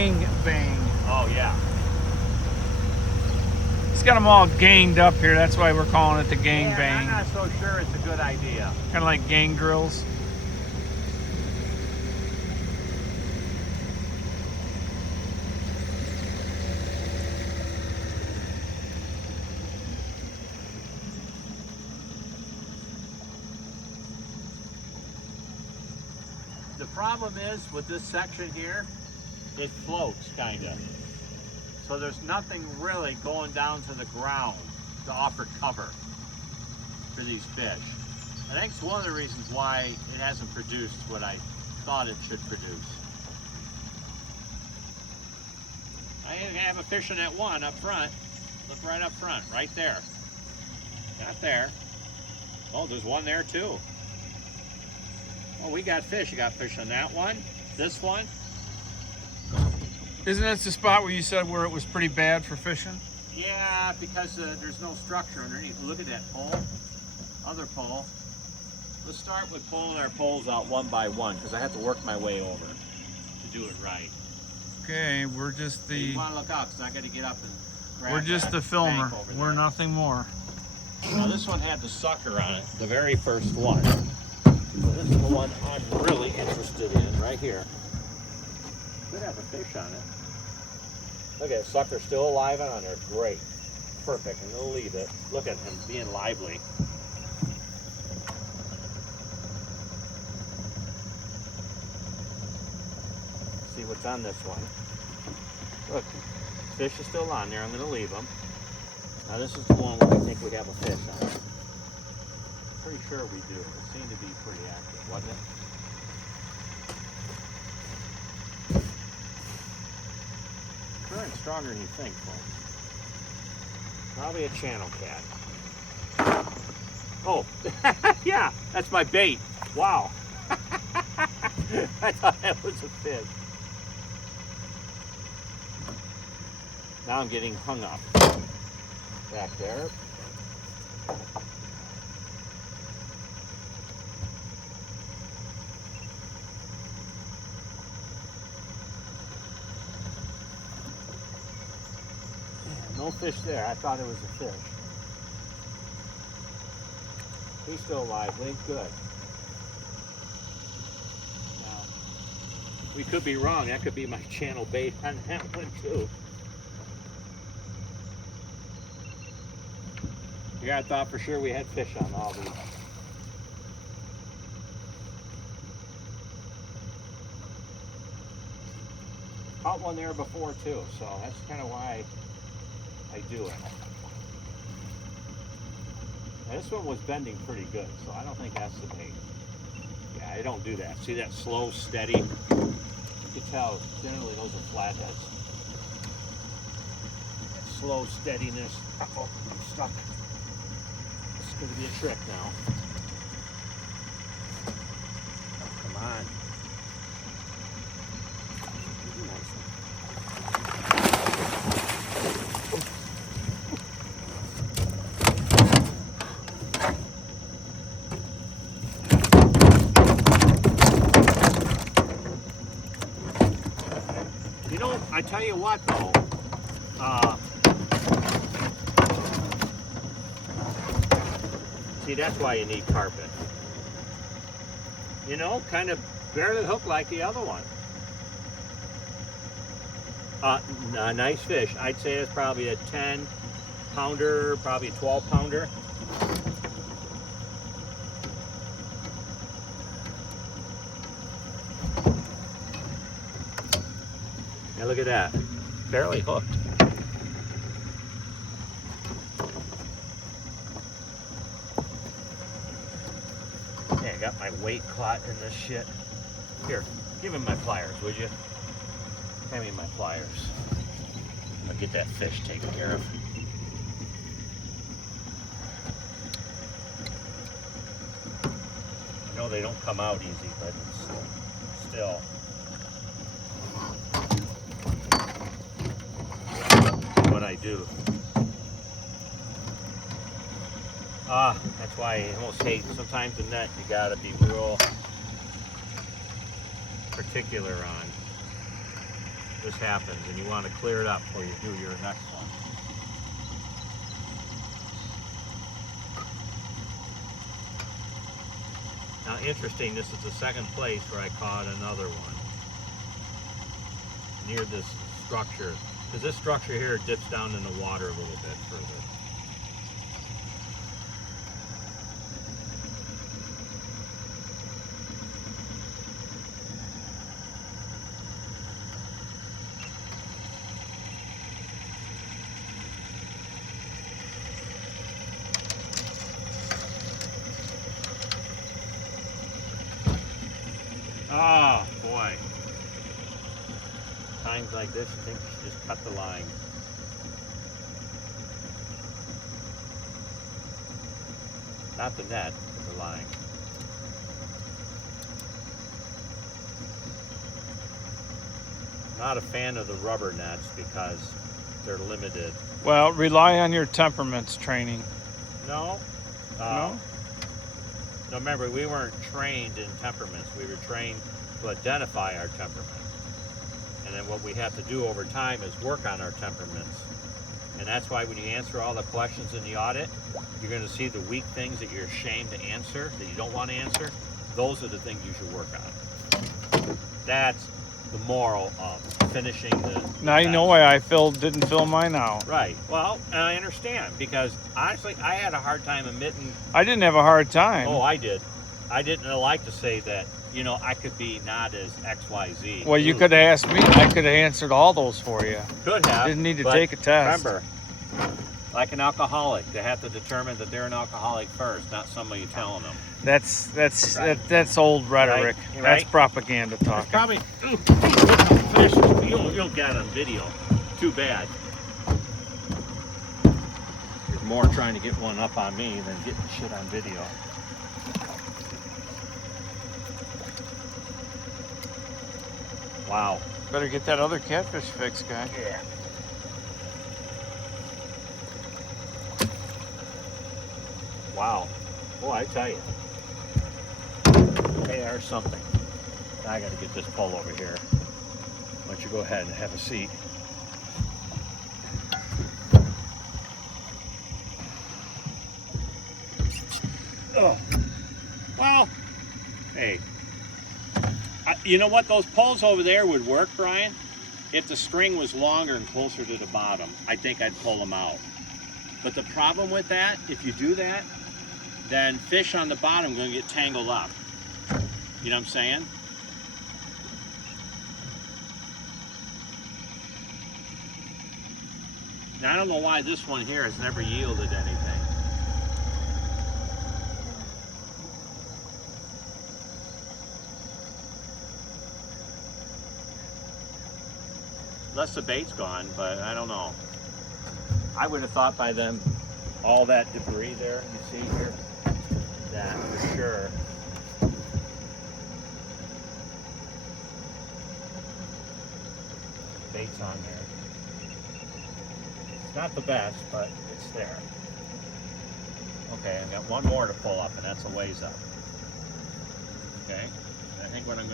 Gang bang. Oh yeah. It's got them all ganged up here. That's why we're calling it the gang Yeah, bang. I'm not so sure it's a good idea. Kind of like gang grills. The problem is with this section here, it floats kind of. So there's nothing really going down to the ground to offer cover for these fish. I think it's one of the reasons why it hasn't produced what I thought it should produce. I have a fish in that one up front. Look right up front, right there. Not there. Oh, there's one there too. Oh, we got fish. You got fish on that one, this one. Isn't that the spot where you said where it was pretty bad for fishing? Yeah, because there's no structure underneath. Look at that pole, other pole. Let's start with pulling our poles out one by one because I have to work my way over to do it right. Okay, we're just the. You want to look out because I got to get up and grab We're just that the filmer. bank over We're there. nothing more. Now this one had the sucker on it, the very first one. So this is the one I'm really interested in right here. Could have a fish on it. Look at it, sucker's still alive and on there. Great. Perfect. I'm going to leave it. Look at him being lively. See what's on this one. Look, fish is still on there. I'm going to leave him. Now this is the one where we think we have a fish on it. Pretty sure we do. It seemed to be pretty active, wasn't it? Current's stronger than you think, folks. Probably a channel cat. Oh, yeah, that's my bait. Wow. I thought that was a fish. Now I'm getting hung up. Back there. No fish there. I thought it was a fish. He's still lively. Good. Now, we could be wrong. That could be my channel bait on that one too. Yeah, I thought for sure we had fish on all these. Caught one there before too, so that's kind of why I do it. Now, this one was bending pretty good, so I don't think that's the bait. Yeah, I don't do that. See that slow, steady? You can tell generally those are flatheads. That slow steadiness. Uh-oh, I'm stuck. This is going to be a trick now. Oh, come on. You know, I tell you what though, see, that's why you need carpet. You know, kind of bear the hook like the other one. A nice fish. I'd say it's probably a 10 pounder, probably a 12 pounder. Now look at that, barely hooked. Yeah, I got my weight caught in this shit. Here, give him my pliers, would you? Hand me my pliers. I'll get that fish taken care of. I know they don't come out easy, but still. What I do. That's why I almost hate sometimes the net you gotta be real particular on. this happens, and you want to clear it up before you do your next one. Now, interesting, this is the second place where I caught another one near this structure, because this structure here dips down in the water a little bit further. Oh boy. Times like this, you think you should just cut the line. Not the net, but the line. Not a fan of the rubber nets because they're limited. Well, rely on your temperaments training. No? No? No, remember, we weren't trained in temperaments. We were trained to identify our temperaments. And then what we have to do over time is work on our temperaments. And that's why when you answer all the questions in the audit, you're going to see the weak things that you're ashamed to answer, that you don't want to answer. Those are the things you should work on. That's the moral of finishing the Now you know test. why I didn't fill mine out. Right. Well, and I understand, because honestly, I had a hard time admitting. I didn't have a hard time. Oh, I did. I didn't like to say that, you know, I could be not as XYZ. Well, you could have asked me. I could have answered all those for you. Could have. Didn't need to but take a test. Remember, like an alcoholic, they have to determine that they're an alcoholic first, not somebody telling them. That's Right. that's old rhetoric. Right. That's Right. propaganda talk. Probably, you'll get it on video. Too bad. There's more trying to get one up on me than getting shit on video. Wow. Better get that other catfish fixed, guy. Yeah. Wow. Boy, I tell you. Hey, there's something. I gotta get this pole over here. Why don't you go ahead and have a seat? Oh. Well, hey. You know what? Those poles over there would work, Brian. If the string was longer and closer to the bottom, I think I'd pull them out. But the problem with that, if you do that, then fish on the bottom are going to get tangled up. You know what I'm saying? Now, I don't know why this one here has never yielded anything. Unless the bait's gone, but I don't know. I would have thought by then all that debris there you see here, that for sure. Bait's on there. It's not the best, but it's there. Okay, I've got one more to pull up, and that's a ways up. Okay, I think what I'm